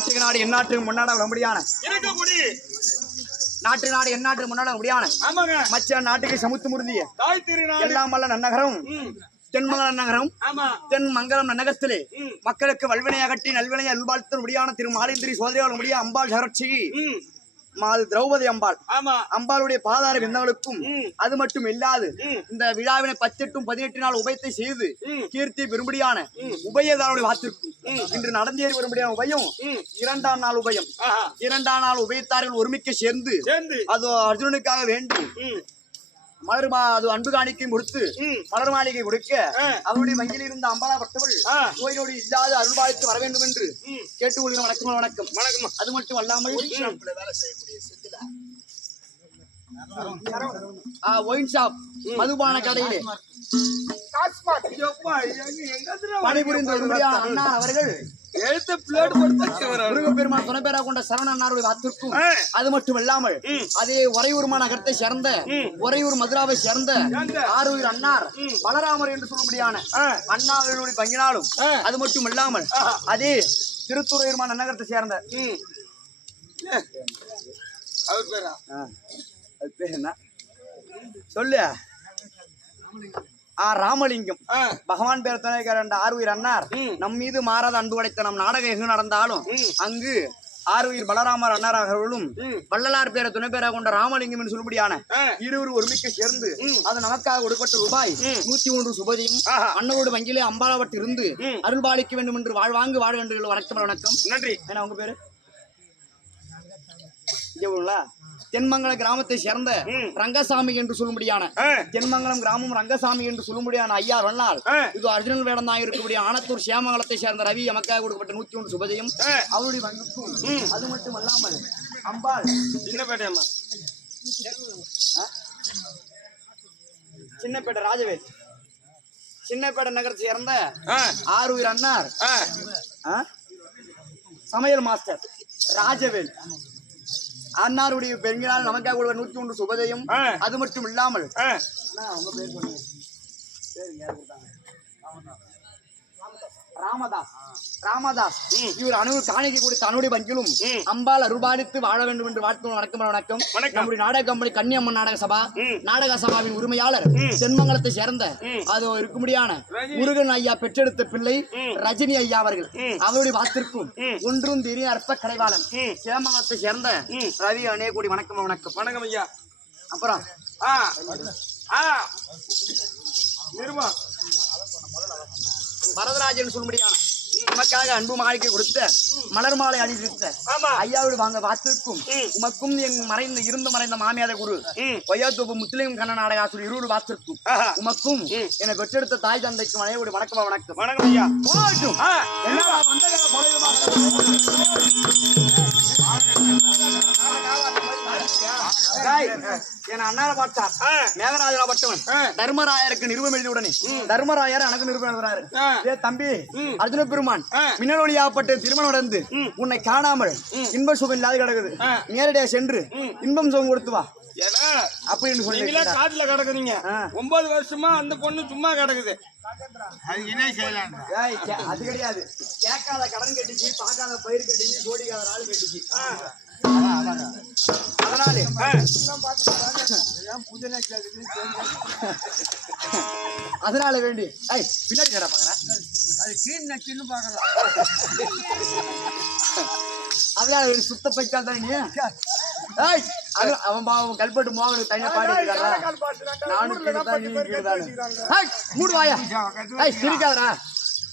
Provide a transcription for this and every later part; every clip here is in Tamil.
நாட்டுக்கு நாடு எந்நாட்டுக்கு முன்னாட முடியான. இருக்கக்கூடிய நாட்டுக்கு நாடு எந்நாட்டுக்கு முன்னாட முடியான. மச்ச நாட்டுக்கு சமுத்து முருந்திய எல்லாம் வல்ல நன்னகரம். ம், தென்மங்கல நன்னகரம். ஆமா. தென் மங்கலம் நன்னகத்திலே. ம். மக்களுக்கு வல்வினை அகற்றி நல்வினை அல்வாழ்த்து முடியான. திரு மாலேந்திரி சோதரியால் முடிய அம்பாள் சரட்சி ம், மால் திரௌபதி அம்பாள் ஆமா அம்பாளுடைய பாதார விந்தங்களுக்கும். அது மட்டும் இல்லாது. இந்த விழாவினை பத்தெட்டும் பதினெட்டு நாள் உபயத்தை செய்து. கீர்த்தி பெரும்படியான உபயதாருடைய வாத்திற்கும் ம். இன்று நடந்தேறி வரும்படியான உபயம். இரண்டாம் நாள் உபயம் இரண்டாம் நாள் உபயத்தார்கள் ஒருமிக்க சேர்ந்து அது அர்ஜுனனுக்காக வேண்டி ம், மலர் மா அது அன்பு காணிக்கை கொடுத்து ம். மலர் மாளிகை கொடுக்க ஆ. அவருடைய வங்கியில் இருந்த அம்பாளா பட்டவள். நோயோடு இல்லாத அருள்பாய்த்து வர வேண்டும் என்று ம். கேட்டுக்கொள்கிற வணக்கம் வணக்கம் வணக்கம்மா அது மட்டும் அல்லாமல் ஒயின் ஷாப் மதுபான கடையிலே பணிபுரிந்து அண்ணா அவர்கள் எழுத்த பிளேட் கொடுத்து முருகப்பெருமான் துணை பேரா கொண்ட சரவண அண்ணாருடைய வாத்திற்கும். அது மட்டும் இல்லாமல் ம். அதே உறையூர் நகரத்தை சேர்ந்த. உறையூர் மதுராவை சேர்ந்த ஆரூர் அன்னார் ம். பலராமர் என்று சொல்லும்படியான ஆ. அண்ணா அவர்களுடைய பங்கினாலும். அது மட்டும் இல்லாமல். அதே திருத்துறையூர் நகரத்தை சேர்ந்த அவர் பேரா அது பேர் என்ன சொல்லு ஆ ராமலிங்கம் பகவான் பேர் துணைக்காரண்ட ஆறுயிர் அன்னார் ம். நம் மீது மாறாத அன்பு படைத்த நம் நாடகம் எங்கு நடந்தாலும். அங்கு ஆறுயிர் பலராமர் அன்னார் அவர்களும். வள்ளலார் பேரை துணை பேராக கொண்ட ராமலிங்கம் என்று சொல்லும்படியான ஆ. இருவர் ஒருமிக்க சேர்ந்து. அது நமக்காக கொடுக்கப்பட்ட ரூபாய். நூத்தி ஒன்று சுபதியும். அண்ணவோடு வங்கியிலே அம்பாளவட்டு இருந்து ம். அருள்பாலிக்க வேண்டும் என்று வாழ்வாங்கு வாழ வேண்டும் வணக்கம் வணக்கம் நன்றி என்ன உங்க பேரு இங்க தென்மங்கல கிராமத்தை சேர்ந்த. ரங்கசாமி என்று சொல்லும்படியான தென்மங்கலம் கிராமம் ரங்கசாமி என்று சொல்லும்படியான ஐயா ஆ. இது அர்ஜுனல் வேடம் தான் இருக்கக்கூடிய ஆனத்தூர் சேமங்கலத்தை சேர்ந்த ரவி எமக்காக கொடுக்கப்பட்ட நூத்தி ஒன்று சுபதையும் ஆ. அவருடைய வங்குக்கும். அது மட்டும் அல்லாமல் அம்பாள் சின்ன பேட்டையம்மா சின்னப்பேட்டை ராஜவேல் சின்னப்பேட்டை நகரத்தை சேர்ந்த ஆ, ஆரூர் அண்ணார்? சமையல் மாஸ்டர் ராஜவேல் அன்னாருடைய பெண்களால் நமக்காக கொடுக்க நூத்தி ஒன்று சுபதையும். அது மட்டும் இல்லாமல் உங்க பேர் சொல்லுங்க பேர் யார் கொடுத்தாங்க? ராமதாஸ் ராமதாஸ் இவர் அணு காணிக்கை கொடுத்த அனுடைய பங்கிலும் ம். அம்பாள் அருள்பாலித்து வாழ வேண்டும் என்று வாழ்த்து வணக்கம் வணக்கம். நம்முடைய நாடக கம்பெனி கன்னியம்மன் நாடக சபா. நாடக சபாவின் உரிமையாளர். தென்மங்கலத்தை சேர்ந்த. அது இருக்கும்படியான. முருகன் ஐயா பெற்றெடுத்த பிள்ளை. ரஜினி ஐயா அவர்கள். அவருடைய வாத்திற்கும். ஒன்றும் திரிய அற்ப கடைவாளன் ம். சேமங்கலத்தை சேர்ந்த. ரவி அணையக்கூடிய வணக்கம் வணக்கம் வணக்கம் ஐயா அப்புறம் ஆ ஆ நிருமா வரதராஜன் சொல்லும்படியான உமக்காக அன்பு மாளிகை கொடுத்த மலர் மாலை அணிவித்த ஆமா. ஐயாவோடு வாங்க வாத்திற்கும் உமக்கும் என் மறைந்த இருந்து மறைந்த மாமியாத குரு பொய்யாத்தோப்பு முஸ்லீம் கண்ண நாடகாசுரி இருவரு வாத்திற்கும். உமக்கும் என்னை பெற்றெடுத்த தாய் தந்தைக்கும் அனைவரோடு வணக்கம் வணக்கம். வணக்கம் ஐயா. போகட்டும். வந்த என் அண்ணால பார்த்தார் பட்டவன். தர்மராயருக்கு நிருபம் எழுதி உடனே. தர்மராயர் எனக்கு நிருபம் எழுதுறாரு. ஏ தம்பி அர்ஜுன பெருமான். மின்னல் ஒளியாப்பட்டு திருமணம் நடந்து உன்னை காணாமல் இன்ப சுகம் இல்லாத கிடக்குது. நேரடியா சென்று இன்பம் சுகம் கொடுத்து வா. அப்படின்னு சொல்லி காட்டுல கிடக்குறீங்க. ஒன்பது வருஷமா அந்த பொண்ணு சும்மா கிடக்குது. அது கிடையாது. கேட்காத கடன் கட்டிச்சு பார்க்காத பயிர் கட்டிச்சு சோடிக்காத நாள் கட்டிச்சு. அதனாலே அதனால வேண்டி ஐய் பின்னாடி நேரா பாக்குற அதனால வேண்டி சுத்த பைக்கால் தானே நீ ஏய் அவன் பாவம் கல்பட்டு மோகனுக்கு தனியா பாடி நானும் கீழ்தான் நீ மூடு வாயா. ஐய் சிரிக்காதரா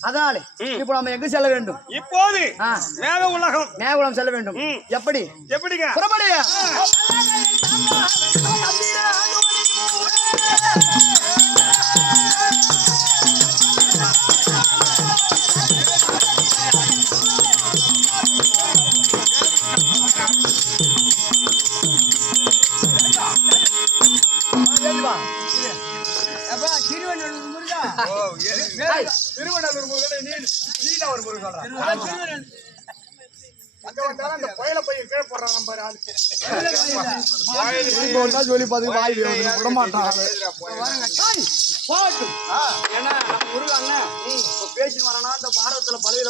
அதனாலே இப்போ நம்ம எங்க செல்ல வேண்டும்? இப்போது. மேல உலகம் மேகுளம் செல்ல வேண்டும். எப்படி? எப்படிங்க? புறப்படு திருவண்ணூர் முருகன் நீ நீ ஒரு முருகன் இப்போ வந்தா சொல்லி பார்த்து வாய் விட மாட்டான் ஏன்னா நம்ம முருகன் பேசின்னு வரானா இந்த பாரதத்துல பல